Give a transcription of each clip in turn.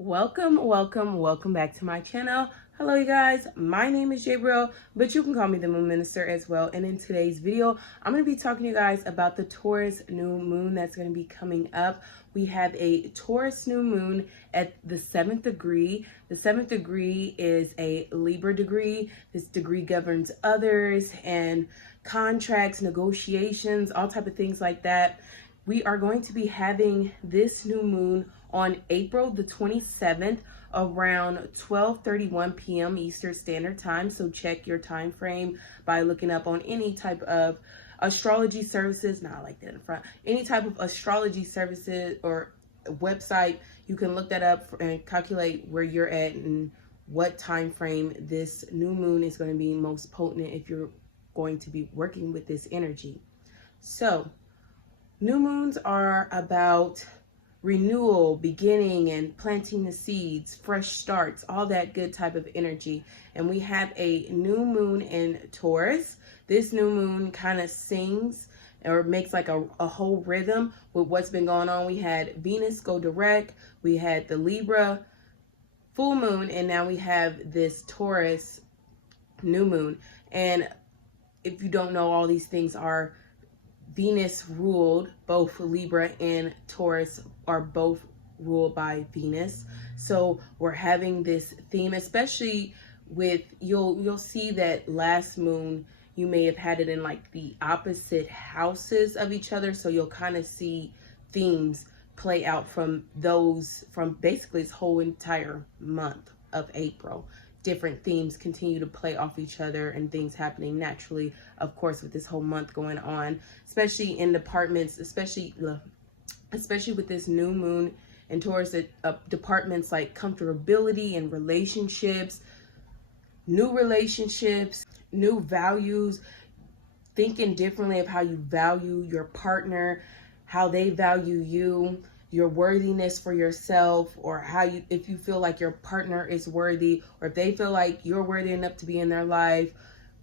Welcome back to my channel. Hello you guys, my name is Gabriel, but you can call me the Moon Minister as well. And in today's video, I'm going to be talking to you guys about the Taurus new moon that's going to be coming up. We have a Taurus new moon at the 7th degree. The 7th degree is a Libra degree. This degree governs others and contracts, negotiations, all type of things like that. We are going to be having this new moon on April the 27th around 12:31 p.m. Eastern Standard Time. So check your time frame by looking up on any type of astrology services, not like that in front, any type of astrology services or website. You can look that up and calculate where you're at and what time frame this new moon is going to be most potent if you're going to be working with this energy. So new moons are about renewal, beginning, and planting the seeds, fresh starts, all that good type of energy. And we have a new moon in Taurus. This new moon kind of sings or makes like a whole rhythm with what's been going on. We had Venus go direct, we had the Libra full moon, and now we have this Taurus new moon. And if you don't know, all these things are Venus ruled. Both Libra and Taurus are both ruled by Venus. So we're having this theme, especially with, you'll see that last moon, you may have had it in like the opposite houses of each other. So you'll kind of see themes play out from those, from basically this whole entire month of April. Different themes continue to play off each other and things happening naturally, of course, with this whole month going on, especially in departments, especially with this new moon in Taurus, departments like comfortability and relationships, new values, thinking differently of how you value your partner, how they value you, your worthiness for yourself, or how you, if you feel like your partner is worthy, or if they feel like you're worthy enough to be in their life,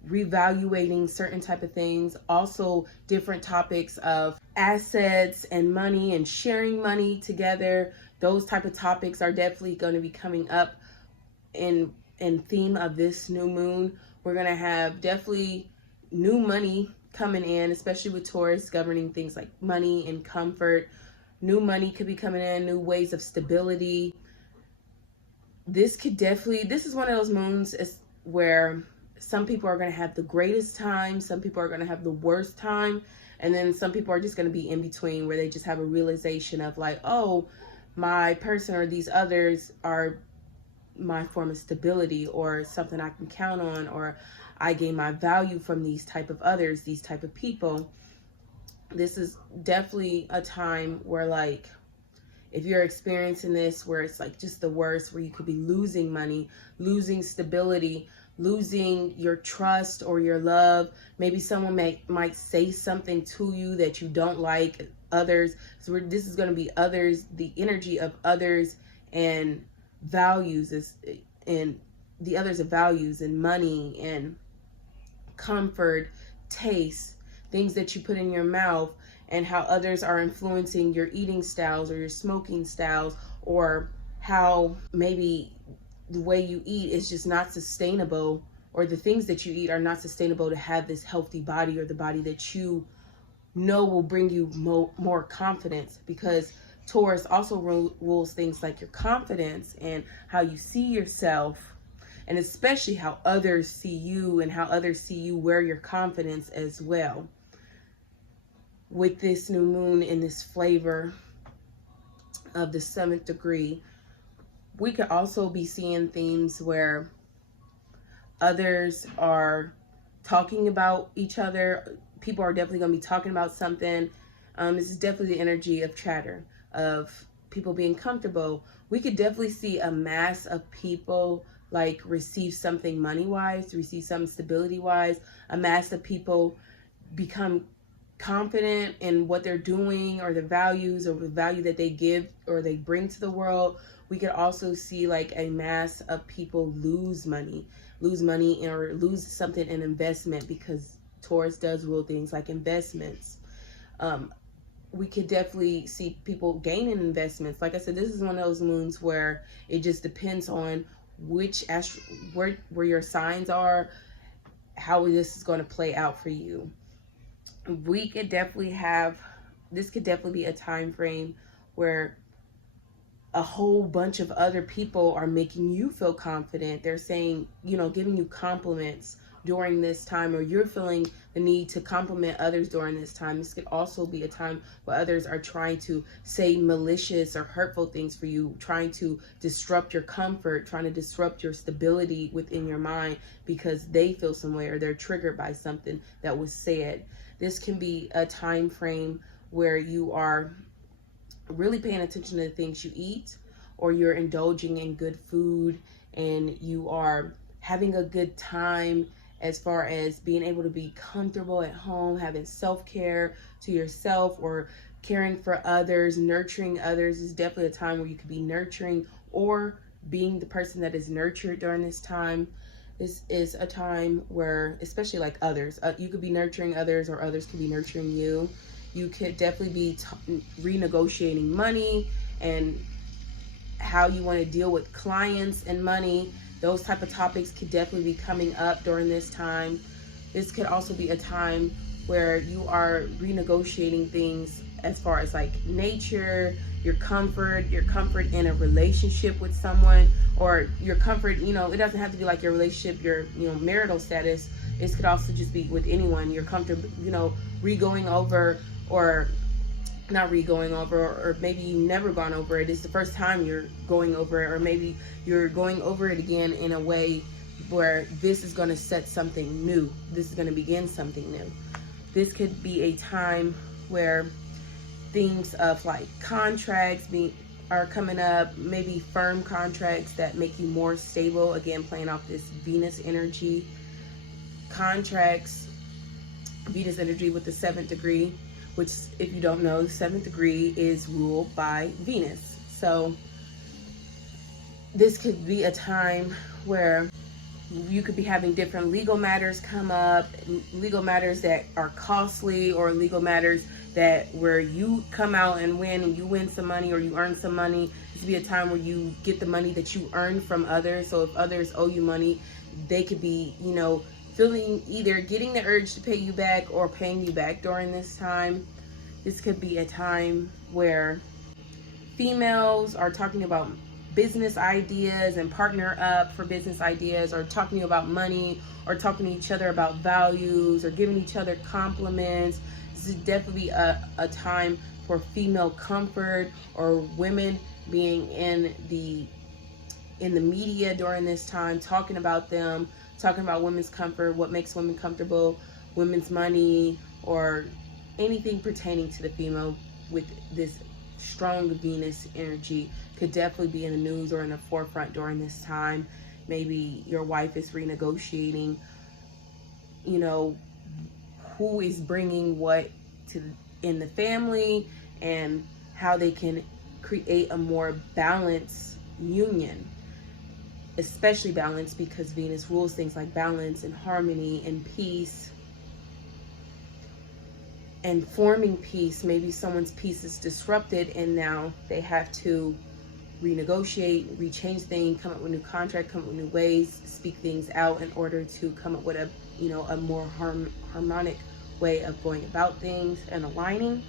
reevaluating certain type of things. Also different topics of assets and money and sharing money together. Those type of topics are definitely going to be coming up in theme of this new moon. We're going to have definitely new money coming in, especially with Taurus governing things like money and comfort. New money could be coming in, new ways of stability. This is one of those moons where some people are going to have the greatest time, some people are going to have the worst time, and then some people are just going to be in between, where they just have a realization of like, oh, my person or these others are my form of stability, or something I can count on, or I gain my value from these type of others, these type of people. This is definitely a time where, like, if you're experiencing this where it's like just the worst, where you could be losing money, losing stability, losing your trust or your love. Maybe someone might say something to you that you don't like. Others, so this is going to be others, the energy of others and values and the others of values and money and comfort, taste, things that you put in your mouth, and how others are influencing your eating styles or your smoking styles, or how maybe the way you eat is just not sustainable, or the things that you eat are not sustainable to have this healthy body, or the body that you know will bring you more confidence. Because Taurus also rules things like your confidence and how you see yourself, and especially how others see you and how others see you wear your confidence as well. With this new moon in this flavor of the 7th degree, we could also be seeing themes where others are talking about each other. People are definitely going to be talking about something. This is definitely the energy of chatter, of people being comfortable. We could definitely see a mass of people like receive something money-wise, receive something stability-wise. A mass of people become confident in what they're doing, or the values, or the value that they give or they bring to the world. We could also see like a mass of people lose money or lose something in investment, because Taurus does rule things like investments. we could definitely see people gaining investments. Like I said, this is one of those moons where it just depends on where your signs are, how this is going to play out for you. We could definitely have, this could definitely be a time frame where a whole bunch of other people are making you feel confident. They're saying, you know, giving you compliments during this time, or you're feeling the need to compliment others during this time. This could also be a time where others are trying to say malicious or hurtful things for you, trying to disrupt your comfort, trying to disrupt your stability within your mind because they feel some way or they're triggered by something that was said. This can be a time frame where you are really paying attention to the things you eat, or you're indulging in good food and you are having a good time as far as being able to be comfortable at home, having self-care to yourself or caring for others, nurturing others. Is definitely a time where you could be nurturing or being the person that is nurtured during this time. This is a time where, especially like others, you could be nurturing others or others could be nurturing you. You could definitely be renegotiating money and how you want to deal with clients and money. Those type of topics could definitely be coming up during this time. This could also be a time where you are renegotiating things as far as like nature, your comfort in a relationship with someone, or your comfort, you know, it doesn't have to be like your relationship, your, you know, marital status. This could also just be with anyone. You're comfortable, you know, re-going over, or not re-going over, or maybe you've never gone over it. It's the first time you're going over it, or maybe you're going over it again in a way where this is going to set something new. This is going to begin something new. This could be a time where things of like contracts are coming up, maybe firm contracts that make you more stable. Again, playing off this Venus energy. Contracts, Venus energy with the 7th degree, which, if you don't know, the 7th degree is ruled by Venus. So this could be a time where you could be having different legal matters come up, legal matters that are costly, or legal matters that where you come out and win, and you win some money or you earn some money. This could be a time where you get the money that you earn from others. So if others owe you money, they could be, you know, feeling either getting the urge to pay you back or paying you back during this time. This could be a time where females are talking about business ideas and partner up for business ideas, or talking about money, or talking to each other about values, or giving each other compliments. This is definitely a time for female comfort, or women being in the media during this time, talking about them, talking about women's comfort, what makes women comfortable, women's money, or anything pertaining to the female with this strong Venus energy could definitely be in the news or in the forefront during this time. Maybe your wife is renegotiating, you know, who is bringing what to in the family, and how they can create a more balanced union. Especially balance, because Venus rules things like balance and harmony and peace and forming peace. Maybe someone's peace is disrupted and now they have to renegotiate, rechange things, come up with new contract, come up with new ways, speak things out in order to come up with a, you know, a more harmonic way of going about things and aligning.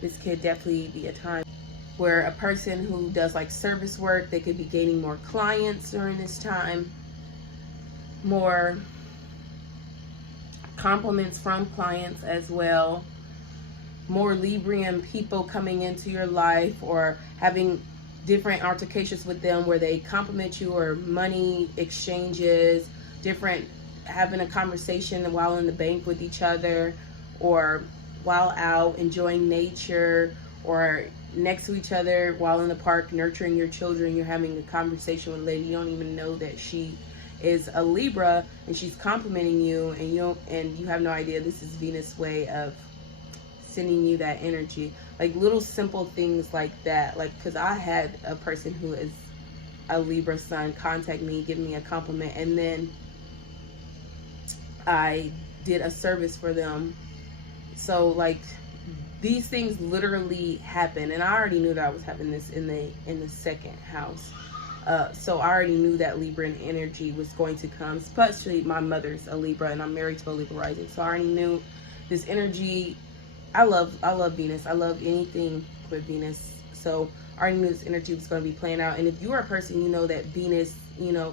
This could definitely be a time where a person who does like service work, they could be gaining more clients during this time, more compliments from clients as well, more Librian people coming into your life, or having different altercations with them where they compliment you, or money exchanges, different, having a conversation while in the bank with each other, or while out enjoying nature, or next to each other while in the park nurturing your children. You're having a conversation with a lady, you don't even know that she is a Libra, and she's complimenting you, and you have no idea. This is Venus' way of sending you that energy. Like little simple things like that. Like, because I had a person who is a Libra sun contact me, give me a compliment, and then I did a service for them. So like these things literally happen, and I already knew that I was having this in the second house. So I already knew that Libra energy was going to come, especially my mother's a Libra and I'm married to a Libra rising. So I already knew this energy. I love Venus. I love anything with Venus. So I already knew this energy was going to be playing out. And if you are a person, you know that Venus, you know,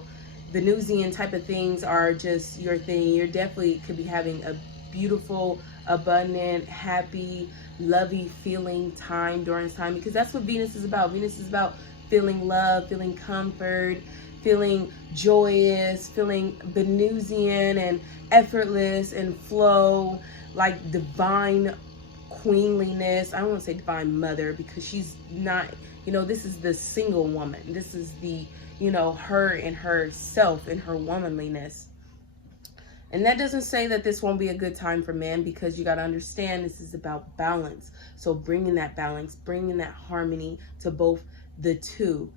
Venusian type of things are just your thing. You're definitely could be having a beautiful, abundant, happy, lovey feeling time during this time, because that's what Venus is about. Venus is about feeling love, feeling comfort, feeling joyous, feeling Venusian and effortless and flow, like divine queenliness. I don't want to say divine mother, because she's not, you know, this is the single woman. This is the, you know, her and herself and her womanliness. And that doesn't say that this won't be a good time for men, because you got to understand this is about balance. So bringing that balance, bringing that harmony to both the two.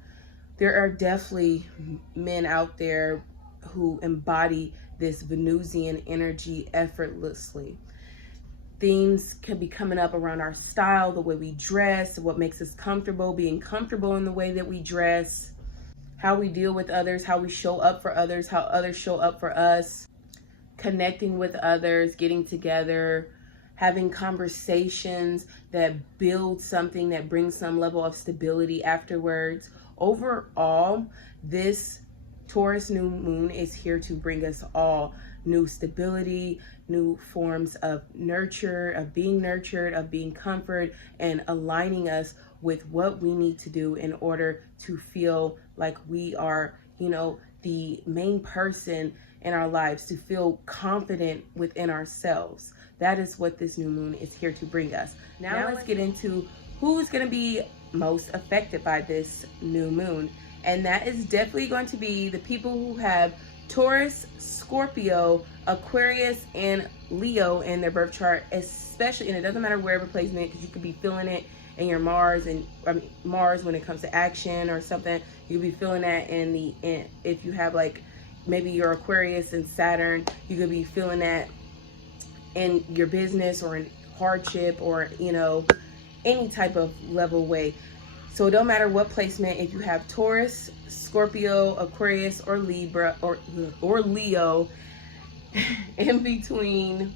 There are definitely men out there who embody this Venusian energy effortlessly. Things can be coming up around our style, the way we dress, what makes us comfortable, being comfortable in the way that we dress, how we deal with others, how we show up for others, how others show up for us, connecting with others, getting together, having conversations that build something that brings some level of stability afterwards. Overall, this Taurus new moon is here to bring us all new stability, new forms of nurture, of being nurtured, of being comfort, and aligning us with what we need to do in order to feel like we are, you know, the main person in our lives, to feel confident within ourselves. That is what this new moon is here to bring us. Now let's get into who's going to be most affected by this new moon. And that is definitely going to be the people who have Taurus, Scorpio, Aquarius, and Leo in their birth chart, especially, and it doesn't matter wherever placement, because you could be feeling it in your Mars, and Mars when it comes to action or something. You'll be feeling that if you have like maybe your Aquarius and Saturn, you could be feeling that in your business or in hardship, or, you know, any type of level way. So it don't matter what placement, if you have Taurus, Scorpio, Aquarius, or Libra, or Leo in between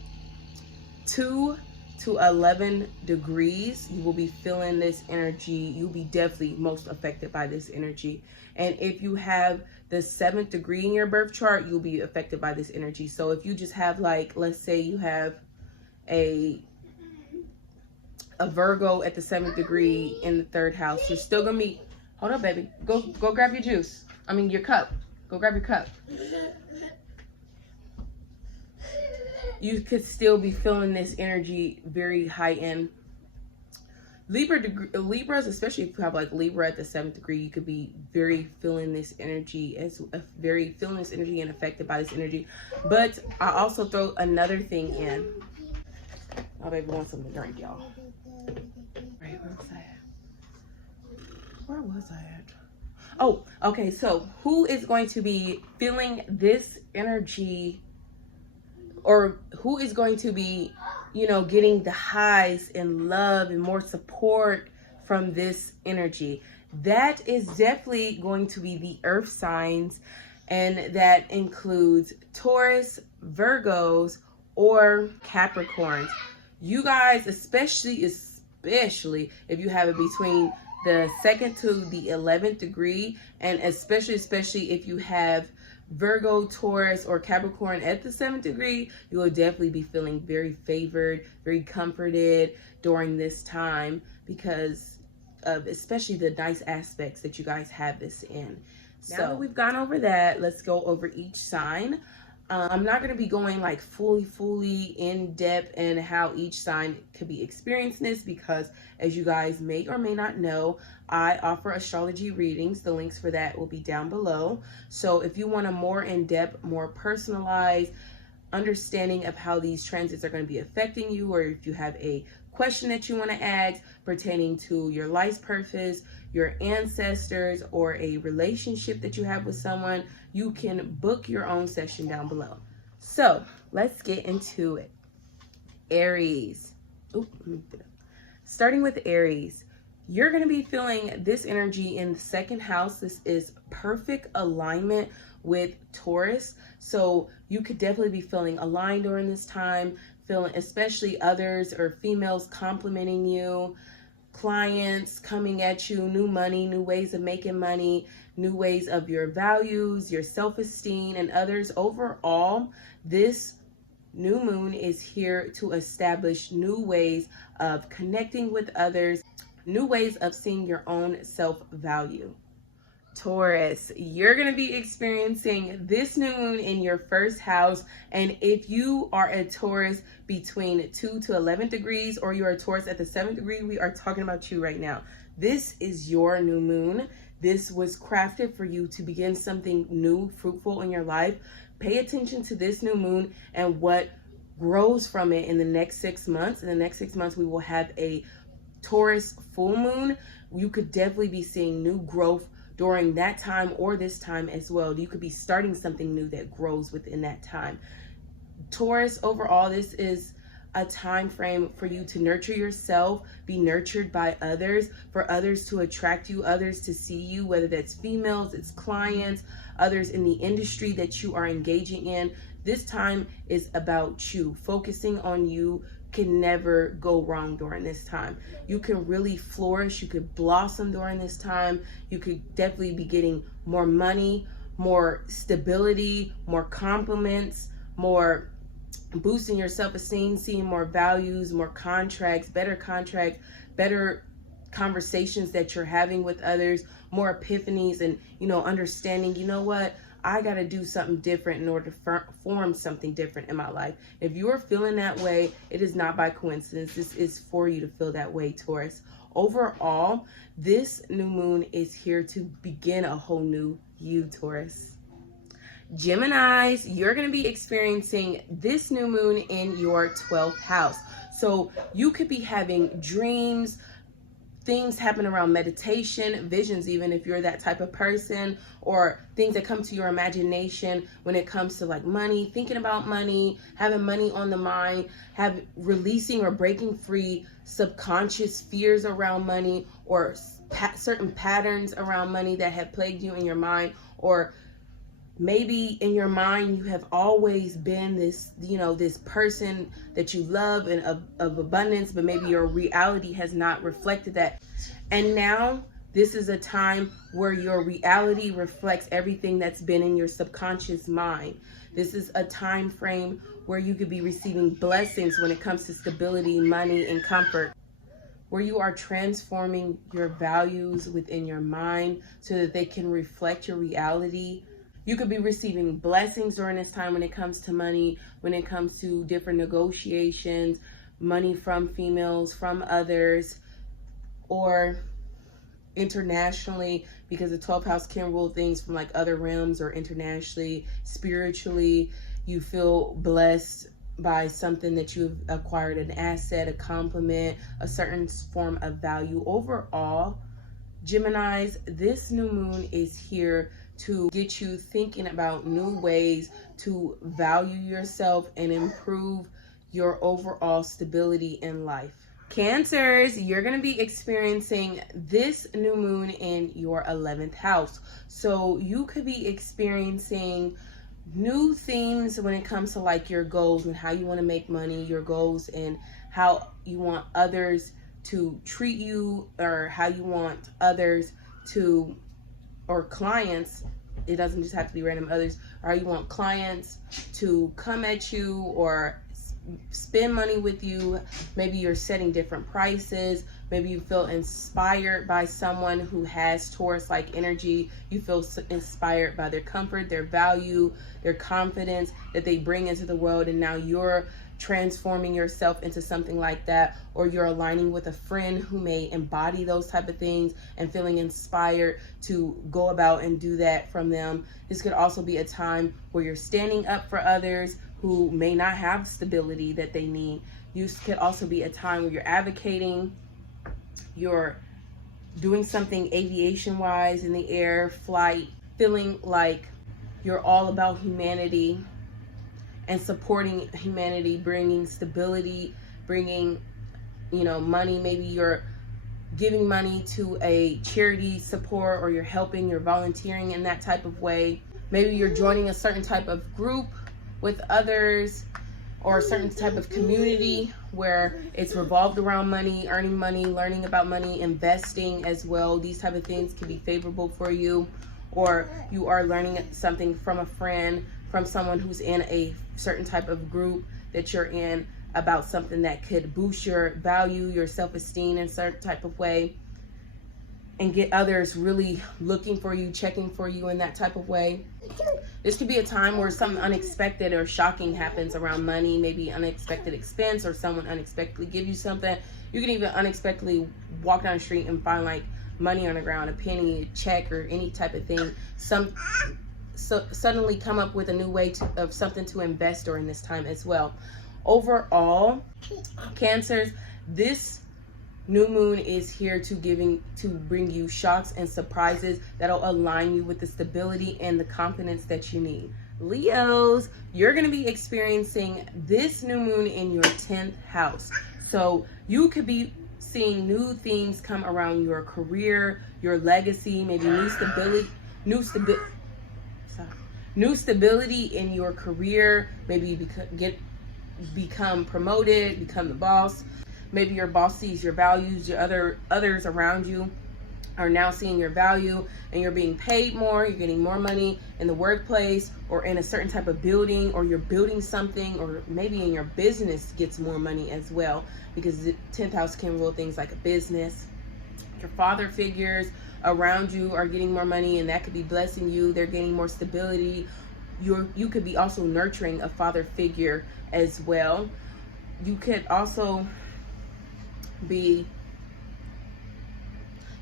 2 to 11 degrees, you will be feeling this energy. You'll be definitely most affected by this energy. And if you have the 7th degree in your birth chart, you'll be affected by this energy. So if you just have, like, let's say you have a Virgo at the 7th degree in the 3rd house, you're still gonna be, hold up baby, go grab your juice, your cup, go grab your cup. You could still be feeling this energy very heightened. Libras, especially if you have like Libra at the 7th degree, you could be very feeling this energy, and affected by this energy. But I also throw another thing in. My baby wants something to drink, y'all. Right, where was I at? Oh, okay, so who is going to be feeling this energy, or who is going to be, you know, getting the highs and love and more support from this energy? That is definitely going to be the earth signs, and that includes Taurus, Virgos, or Capricorns. You guys, especially if you have it between the 2nd to the 11th degree, and especially if you have Virgo, Taurus, or Capricorn at the 7th degree, you will definitely be feeling very favored, very comforted during this time, because of especially the nice aspects that you guys have this in. Now that we've gone over that, let's go over each sign. I'm not going to be going like fully in depth in how each sign could be experiencing this, because as you guys may or may not know, I offer astrology readings. The links for that will be down below. So if you want a more in-depth, more personalized understanding of how these transits are going to be affecting you, or if you have a question that you want to ask pertaining to your life's purpose, your ancestors, or a relationship that you have with someone, you can book your own session down below. So let's get into it. Aries. Starting with Aries, you're going to be feeling this energy in the second house. This is perfect alignment with Taurus. So you could definitely be feeling aligned during this time, feeling especially others or females complimenting you, clients coming at you, new money, new ways of making money, new ways of your values, your self-esteem, and others. Overall, this new moon is here to establish new ways of connecting with others, new ways of seeing your own self-value. Taurus, you're going to be experiencing this new moon in your first house. And if you are a Taurus between 2 to 11 degrees, or you're a Taurus at the 7th degree, we are talking about you right now. This is your new moon. This was crafted for you to begin something new, fruitful in your life. Pay attention to this new moon and what grows from it in the next 6 months. In the next 6 months, we will have a Taurus full moon. You could definitely be seeing new growth during that time or this time as well. You could be starting something new that grows within that time. Taurus, overall, this is a time frame for you to nurture yourself, be nurtured by others, for others to attract you, others to see you, whether that's females, it's clients, others in the industry that you are engaging in. This time is about you. Focusing on you can never go wrong during this time. You can really flourish. You could blossom during this time. You could definitely be getting more money, more stability, more compliments, more boosting your self-esteem, seeing more values, more contracts, better conversations that you're having with others, more epiphanies, and, understanding, what? I got to do something different in order to form something different in my life. If you're feeling that way, it is not by coincidence. This is for you to feel that way, Taurus. Overall, this new moon is here to begin a whole new you, Taurus. Geminis, you're going to be experiencing this new moon in your 12th house. So you could be having dreams, things happen around meditation, visions, even if you're that type of person, or things that come to your imagination when it comes to like money, thinking about money, having money on the mind, releasing or breaking free subconscious fears around money, or certain patterns around money that have plagued you in your mind. Or maybe in your mind, you have always been this, this person that you love and of abundance, but maybe your reality has not reflected that. And now this is a time where your reality reflects everything that's been in your subconscious mind. This is a time frame where you could be receiving blessings when it comes to stability, money, and comfort, where you are transforming your values within your mind so that they can reflect your reality. You could be receiving blessings during this time when it comes to money, when it comes to different negotiations, money from females, from others, or internationally, because the 12th house can rule things from like other realms, or internationally, spiritually. You feel blessed by something that you've acquired, an asset, a compliment, a certain form of value. Overall, Geminis, this new moon is here to get you thinking about new ways to value yourself and improve your overall stability in life. Cancers, you're going to be experiencing this new moon in your 11th house. So you could be experiencing new themes when it comes to like your goals and how you want to make money, your goals, and how you want others to treat you, or how you want others to, or clients, it doesn't just have to be random others, or you want clients to come at you or spend money with you. Maybe you're setting different prices. Maybe you feel inspired by someone who has Taurus-like energy. You feel inspired by their comfort, their value, their confidence that they bring into the world, and now you're transforming yourself into something like that. Or you're aligning with a friend who may embody those type of things and feeling inspired to go about and do that from them. This could also be a time where you're standing up for others who may not have stability that they need. You could also be a time where you're advocating, you're doing something aviation wise in the air, flight, feeling like you're all about humanity and supporting humanity, bringing stability, bringing you know, money. Maybe you're giving money to a charity support, or you're helping, you're volunteering in that type of way. Maybe you're joining a certain type of group with others, or a certain type of community where it's revolved around money, earning money, learning about money, investing as well. These type of things can be favorable for you. Or you are learning something from a friend, from someone who's in a certain type of group that you're in, about something that could boost your value, your self-esteem in a certain type of way, and get others really looking for you, checking for you in that type of way. This could be a time where something unexpected or shocking happens around money, maybe unexpected expense, or someone unexpectedly give you something. You can even unexpectedly walk down the street and find like money on the ground, a penny, a check, or any type of thing. Suddenly come up with a new way of something to invest during this time as well. Overall, Cancers, this new moon is here to bring you shocks and surprises that'll align you with the stability and the confidence that you need. Leos, you're going to be experiencing this new moon in your 10th house. So you could be seeing new things come around your career, your legacy, maybe new stability in your career. Maybe become promoted, become the boss. Maybe your boss sees your values. Your others around you are now seeing your value, and you're being paid more. You're getting more money in the workplace, or in a certain type of building, or you're building something, or maybe in your business gets more money as well, because the 10th house can rule things like a business. Your father figures around you are getting more money, and that could be blessing you. They're getting more stability. You could be also nurturing a father figure as well. You could also be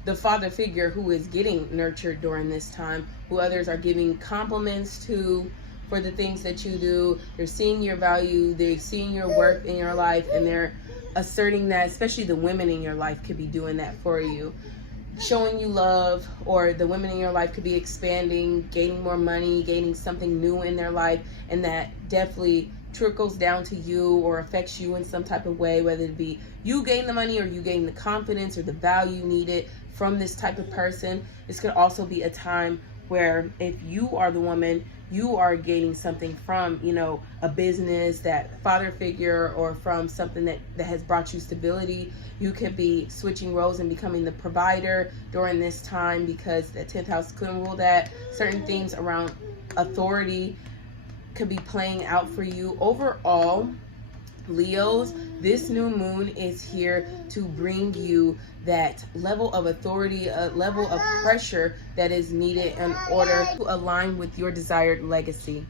the father figure who is getting nurtured during this time, who others are giving compliments to for the things that you do. They're seeing your value, they're seeing your work in your life, and they're asserting that. Especially the women in your life could be doing that for you, showing you love. Or the women in your life could be expanding, gaining more money, gaining something new in their life, and that definitely trickles down to you or affects you in some type of way, whether it be you gain the money, or you gain the confidence or the value needed from this type of person. This could also be a time where, if you are the woman, you are gaining something from, you know, a business, that father figure, or from something that has brought you stability. You could be switching roles and becoming the provider during this time, because the 10th house could rule that. Certain things around authority could be playing out for you. Overall, Leos, this new moon is here to bring you that level of authority, a level of pressure that is needed in order to align with your desired legacy.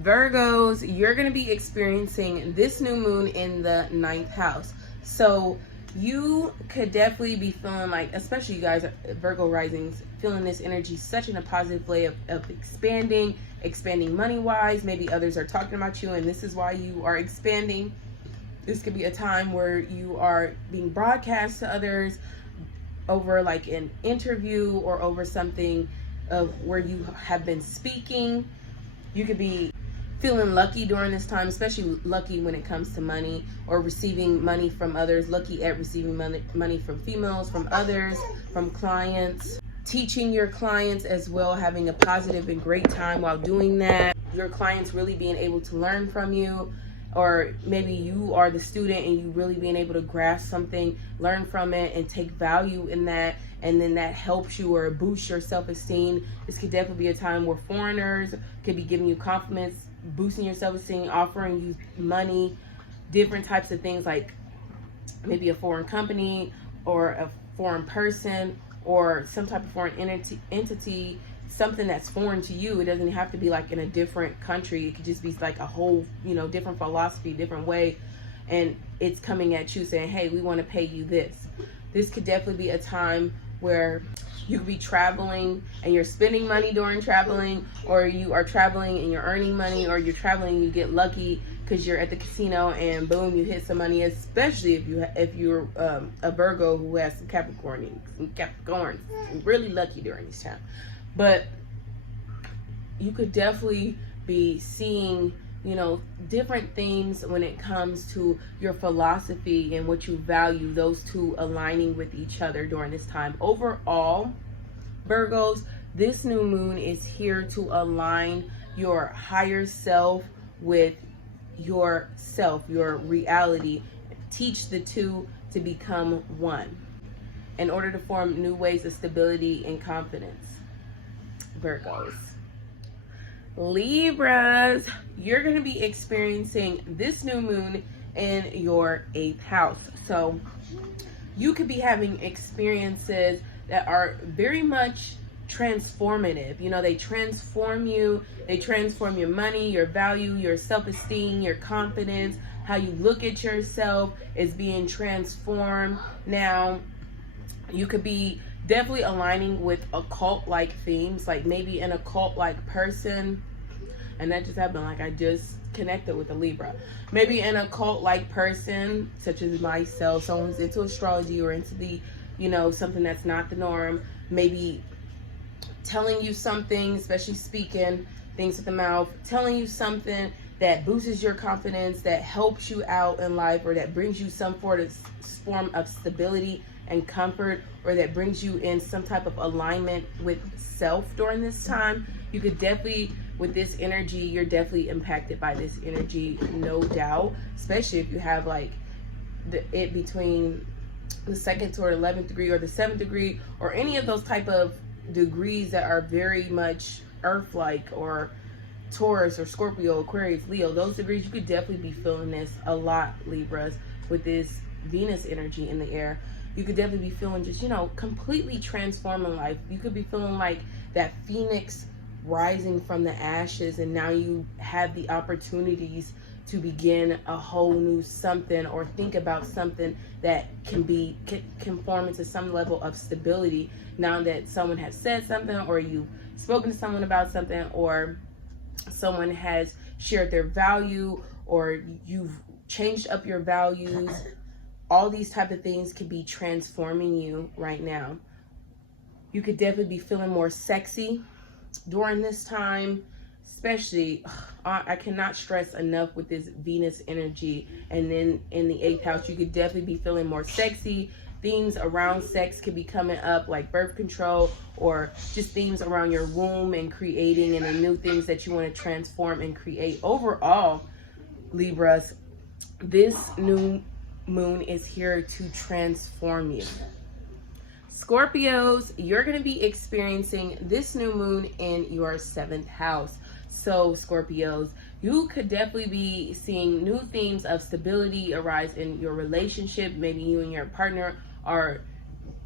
Virgos, you're going to be experiencing this new moon in the 9th house. So you could definitely be feeling like, especially you guys, Virgo risings, feeling this energy such in a positive way of expanding money wise. Maybe others are talking about you, and this is why you are expanding. This could be a time where you are being broadcast to others over like an interview, or over something of where you have been speaking. You could be feeling lucky during this time, especially lucky when it comes to money, or receiving money from others, lucky at receiving money from females, from others, from clients, teaching your clients as well, having a positive and great time while doing that. Your clients really being able to learn from you, or maybe you are the student and you really being able to grasp something, learn from it, and take value in that, and then that helps you or boosts your self-esteem. This could definitely be a time where foreigners could be giving you compliments, boosting your self-esteem, offering you money, different types of things, like maybe a foreign company, or a foreign person, or some type of foreign entity, something that's foreign to you. It doesn't have to be like in a different country. It could just be like a whole, you know, different philosophy, different way, and it's coming at you saying, hey, we want to pay you this. This could definitely be a time where you could be traveling and you're spending money during traveling, or you are traveling and you're earning money, or you're traveling and you get lucky because you're at the casino and boom, you hit some money. Especially if you're a Virgo who has some Capricorn, really lucky during this time. But you could definitely be seeing you know, different themes when it comes to your philosophy and what you value, those two aligning with each other during this time. Overall, Virgos, this new moon is here to align your higher self with yourself, your reality. Teach the two to become one in order to form new ways of stability and confidence. Virgos. Libras, you're going to be experiencing this new moon in your 8th house. So you could be having experiences that are very much transformative. You know, they transform you, they transform your money, your value, your self-esteem, your confidence, how you look at yourself is being transformed. Now, you could be definitely aligning with occult-like themes, like maybe an occult-like person, and that just happened, like I just connected with a Libra. Maybe an occult-like person, such as myself, someone who's into astrology or into the, you know, something that's not the norm, maybe telling you something, especially speaking things with the mouth, telling you something that boosts your confidence, that helps you out in life, or that brings you some form of stability and comfort, or that brings you in some type of alignment with self during this time. You could definitely, with this energy, you're definitely impacted by this energy, no doubt, especially if you have like it between the 2nd to 11th degree or the 7th degree, or any of those type of degrees that are very much earth-like, or Taurus or Scorpio, Aquarius, Leo. Those degrees, you could definitely be feeling this a lot, Libras, with this Venus energy in the air. You could definitely be feeling just, you know, completely transforming life. You could be feeling like that phoenix rising from the ashes, and now you have the opportunities to begin a whole new something, or think about something that can form into some level of stability now that someone has said something, or you've spoken to someone about something, or someone has shared their value, or you've changed up your values. All these type of things could be transforming you right now. You could definitely be feeling more sexy during this time, especially, I cannot stress enough with this Venus energy. And then in the 8th house, you could definitely be feeling more sexy. Themes around sex could be coming up, like birth control, or just themes around your womb and creating, and the new things that you want to transform and create. Overall, Libras, this new moon is here to transform you. Scorpios, you're going to be experiencing this new moon in your 7th house. So Scorpios, you could definitely be seeing new themes of stability arise in your relationship. Maybe you and your partner are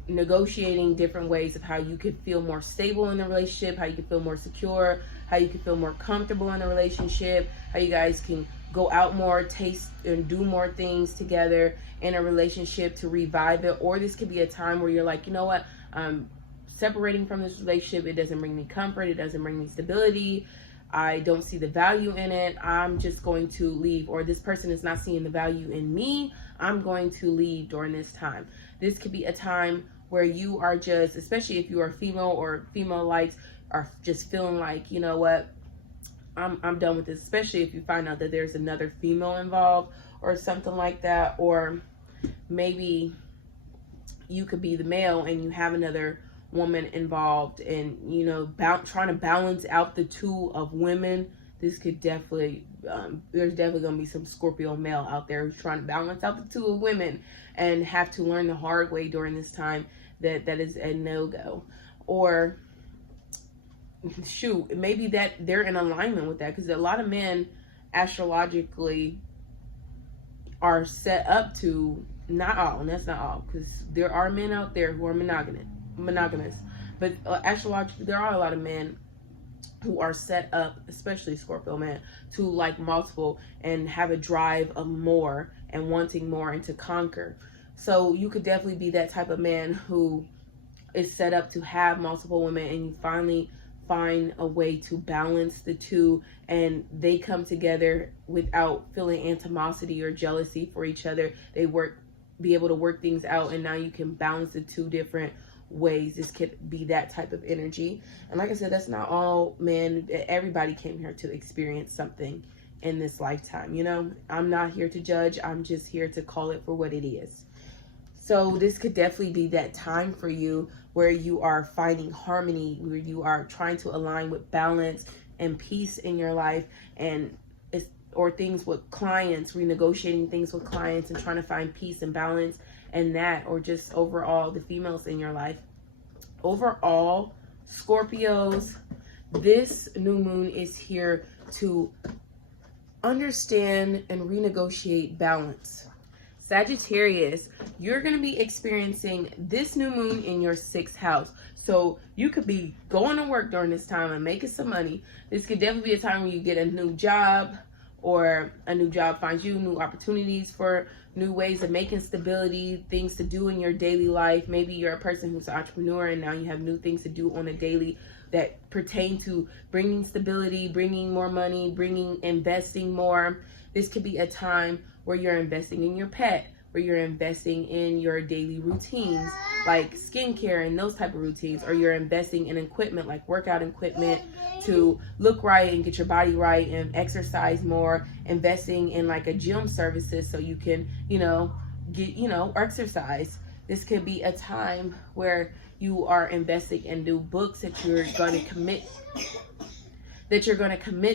negotiating different ways of how you could feel more stable in the relationship, how you could feel more secure, how you could feel more comfortable in the relationship, how you guys can go out more, taste and do more things together in a relationship to revive it. Or this could be a time where you're like, you know what, I'm separating from this relationship. It doesn't bring me comfort. It doesn't bring me stability. I don't see the value in it. I'm just going to leave. Or this person is not seeing the value in me. I'm going to leave during this time. This could be a time where you are just, especially if you are female or female likes, are just feeling like, you know what, I'm done with this. Especially if you find out that there's another female involved or something like that. Or maybe you could be the male and you have another woman involved, and you know, trying to balance out the two of women. This could definitely there's definitely gonna be some Scorpio male out there who's trying to balance out the two of women and have to learn the hard way during this time that is a no-go. Or shoot, maybe that they're in alignment with that, because a lot of men astrologically are set up to, not all, and that's not all, because there are men out there who are monogamous, but astrologically there are a lot of men who are set up, especially Scorpio men, to like multiple and have a drive of more and wanting more and to conquer. So you could definitely be that type of man who is set up to have multiple women, and you finally find a way to balance the two, and they come together without feeling animosity or jealousy for each other. They be able to work things out, and now you can balance the two different ways. This could be that type of energy. And like I said, that's not all men. Everybody came here to experience something in this lifetime. You know, I'm not here to judge. I'm just here to call it for what it is. So this could definitely be that time for you where you are finding harmony, where you are trying to align with balance and peace in your life, and or things with clients, renegotiating things with clients and trying to find peace and balance and that, or just overall the females in your life. Overall, Scorpios, this new moon is here to understand and renegotiate balance. Sagittarius, you're going to be experiencing this new moon in your 6th house. So you could be going to work during this time and making some money. This could definitely be a time when you get a new job, or a new job finds you new opportunities for new ways of making stability, things to do in your daily life. Maybe you're a person who's an entrepreneur and now you have new things to do on a daily that pertain to bringing stability, bringing more money, investing more. This could be a time where you're investing in your pet, where you're investing in your daily routines like skincare and those type of routines, or you're investing in equipment like workout equipment to look right and get your body right and exercise more, investing in like a gym services so you can, get, exercise. This could be a time where you are investing in new books that you're going to commit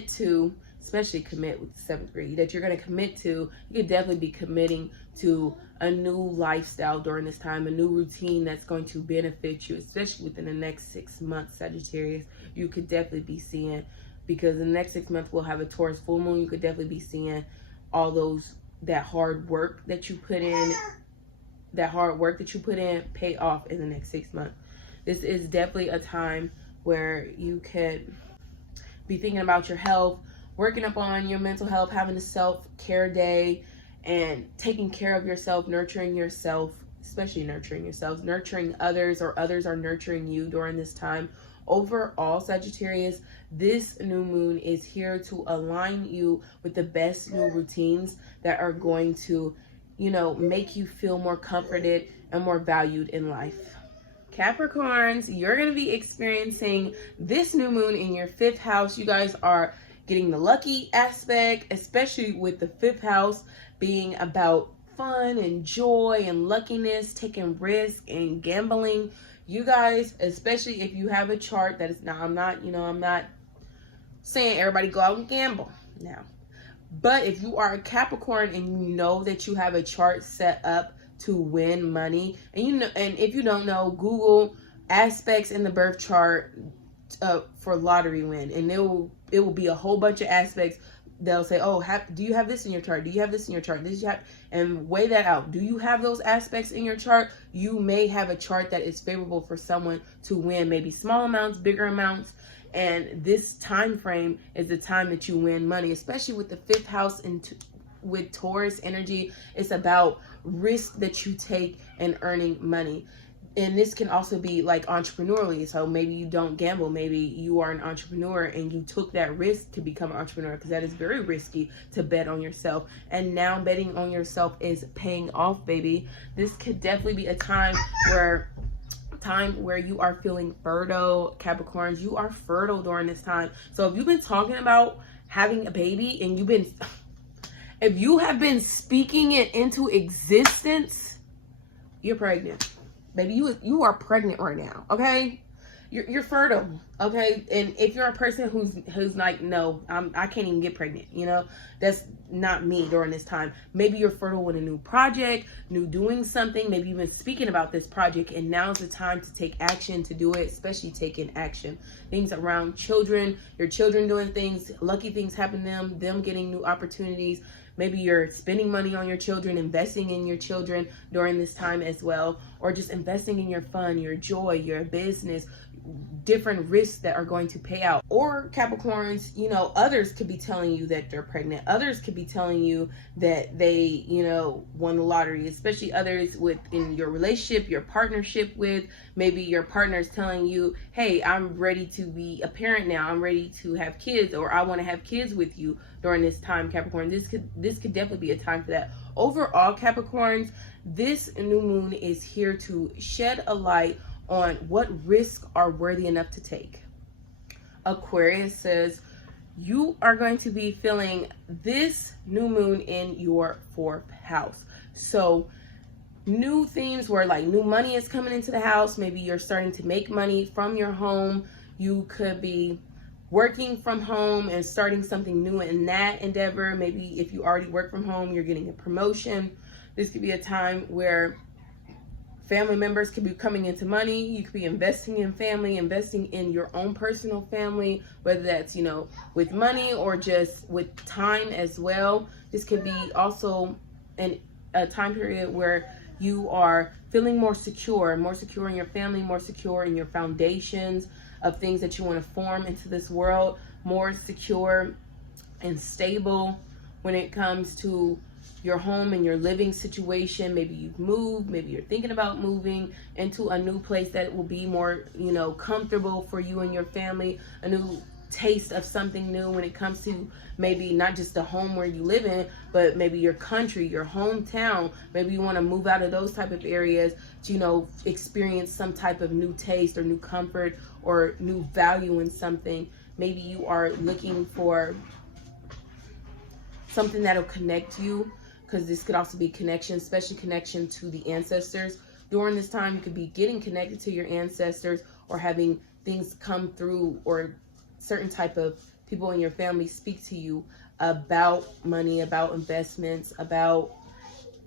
to, especially commit with the 7th grade, that you're going to commit to. You could definitely be committing to a new lifestyle during this time, a new routine that's going to benefit you, especially within the next 6 months, Sagittarius. You could definitely be seeing, because in the next 6 months we'll have a Taurus full moon. You could definitely be seeing all that hard work that you put in, pay off in the next 6 months. This is definitely a time where you could be thinking about your health, working up on your mental health, having a self-care day, and taking care of yourself, nurturing yourself, especially nurturing yourself, nurturing others, or others are nurturing you during this time. Overall, Sagittarius, this new moon is here to align you with the best new routines that are going to, make you feel more comforted and more valued in life. Capricorns, you're going to be experiencing this new moon in your 5th house. You guys are getting the lucky aspect, especially with the 5th house being about fun and joy and luckiness, taking risk and gambling. You guys, especially if you have a chart that is, now I'm not saying everybody go out and gamble now, but if you are a Capricorn and you know that you have a chart set up to win money, and and if you don't know, Google aspects in the birth chart for lottery win, and it will be a whole bunch of aspects. They'll say, oh, do you have this in your chart? Do you have this in your chart? And weigh that out. Do you have those aspects in your chart? You may have a chart that is favorable for someone to win, maybe small amounts, bigger amounts. And this time frame is the time that you win money, especially with the 5th house and with Taurus energy. It's about risk that you take in earning money. And this can also be like entrepreneurially. So maybe you don't gamble. Maybe you are an entrepreneur and you took that risk to become an entrepreneur, because that is very risky to bet on yourself. And now betting on yourself is paying off, baby. This could definitely be a time where you are feeling fertile, Capricorns. You are fertile during this time. So if you've been talking about having a baby and if you have been speaking it into existence, you're pregnant. Baby, you are pregnant right now, okay? You're fertile, okay? And if you're a person who's like, no, I can't even get pregnant, that's not me during this time. Maybe you're fertile with a new project, doing something. Maybe you've been speaking about this project, and now's the time to take action to do it, especially taking action. Things around children, your children doing things, lucky things happen to them getting new opportunities. Maybe you're spending money on your children, investing in your children during this time as well, or just investing in your fun, your joy, your business, different risks that are going to pay out. Or Capricorns, others could be telling you that they're pregnant. Others could be telling you that they, won the lottery, especially others in your relationship, your partnership with. Maybe your partner is telling you, hey, I'm ready to be a parent now. I'm ready to have kids, or I want to have kids with you during this time, Capricorn. This could definitely be a time for that. Overall, Capricorns, this new moon is here to shed a light on what risks are worthy enough to take. Aquarius says, you are going to be feeling this new moon in your 4th house. So new themes where like new money is coming into the house. Maybe you're starting to make money from your home. You could be working from home and starting something new in that endeavor. Maybe if you already work from home, you're getting a promotion. This could be a time where family members could be coming into money. You could be investing in family, investing in your own personal family, whether that's, you know, with money or just with time as well. This could be also a time period where you are feeling more secure in your family, more secure in your foundations of things that you want to form into this world, more secure and stable when it comes to your home and your living situation. Maybe you've moved, maybe you're thinking about moving into a new place that will be more, you know, comfortable for you and your family, a new taste of something new when it comes to maybe not just the home where you live in, but maybe your country, your hometown. Maybe you want to move out of those type of areas to, you know, experience some type of new taste or new comfort or new value in something. Maybe you are looking for something that'll connect you, because this could also be connection, especially connection to the ancestors. During this time, you could be getting connected to your ancestors or having things come through, or certain type of people in your family speak to you about money, about investments, about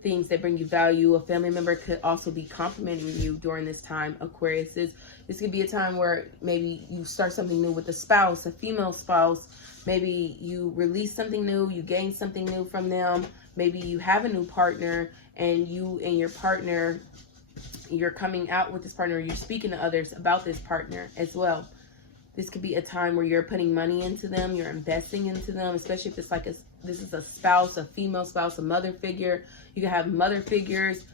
things that bring you value. A family member could also be complimenting you during this time, Aquariuses. This could be a time where maybe you start something new with a spouse, a female spouse. Maybe you release something new, you gain something new from them. Maybe you have a new partner, and you and your partner, you're coming out with this partner, you're speaking to others about this partner as well. This could be a time where you're putting money into them, you're investing into them, especially if it's like this is a spouse, a female spouse, a mother figure. You can have mother figures,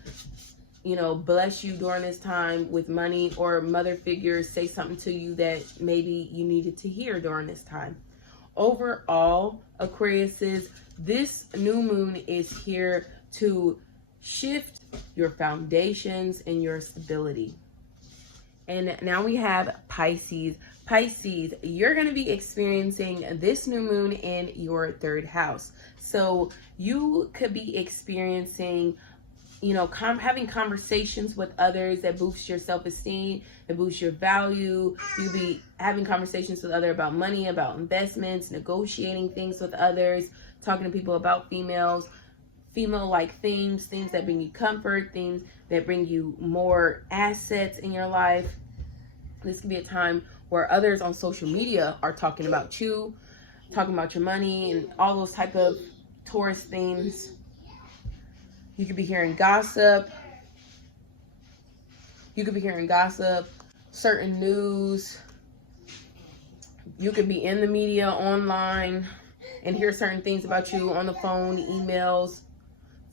you know, bless you during this time with money, or mother figures say something to you that maybe you needed to hear during this time. Overall, Aquariuses, this new moon is here to shift your foundations and your stability. And now we have Pisces. Pisces, you're going to be experiencing this new moon in your 3rd house. So you could be experiencing, you know, having conversations with others that boost your self-esteem, that boost your value. You'll be having conversations with others about money, about investments, negotiating things with others, talking to people about female-like themes that bring you comfort, things that bring you more assets in your life. This could be a time where others on social media are talking about you, talking about your money, and all those type of Taurus themes. You could be hearing gossip. Certain news. You could be in the media, online, and hear certain things about you on the phone, emails,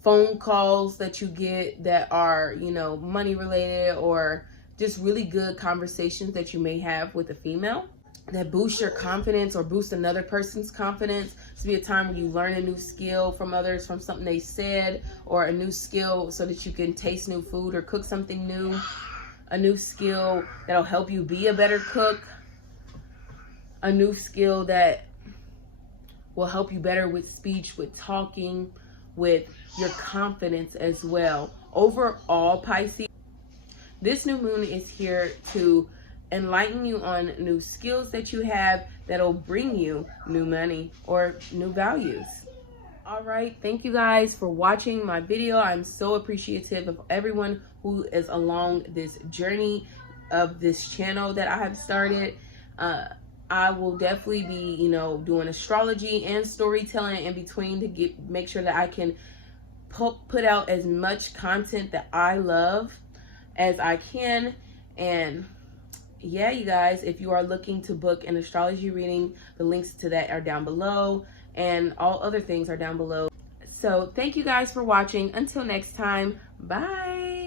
phone calls that you get that are, you know, money related, or just really good conversations that you may have with a female that boost your confidence or boost another person's confidence. This will be a time where you learn a new skill from others, from something they said, or a new skill so that you can taste new food or cook something new. A new skill that'll help you be a better cook. A new skill that will help you better with speech, with talking, with your confidence as well. Overall, Pisces, this new moon is here to enlighten you on new skills that you have that'll bring you new money or new values. All right, thank you guys for watching my video. I'm so appreciative of everyone who is along this journey of this channel that I have started. I will definitely be, you know, doing astrology and storytelling in between to make sure that I can put out as much content that I love as I can. And yeah, you guys, if you are looking to book an astrology reading, the links to that are down below, and all other things are down below. So thank you guys for watching. Until next time, bye.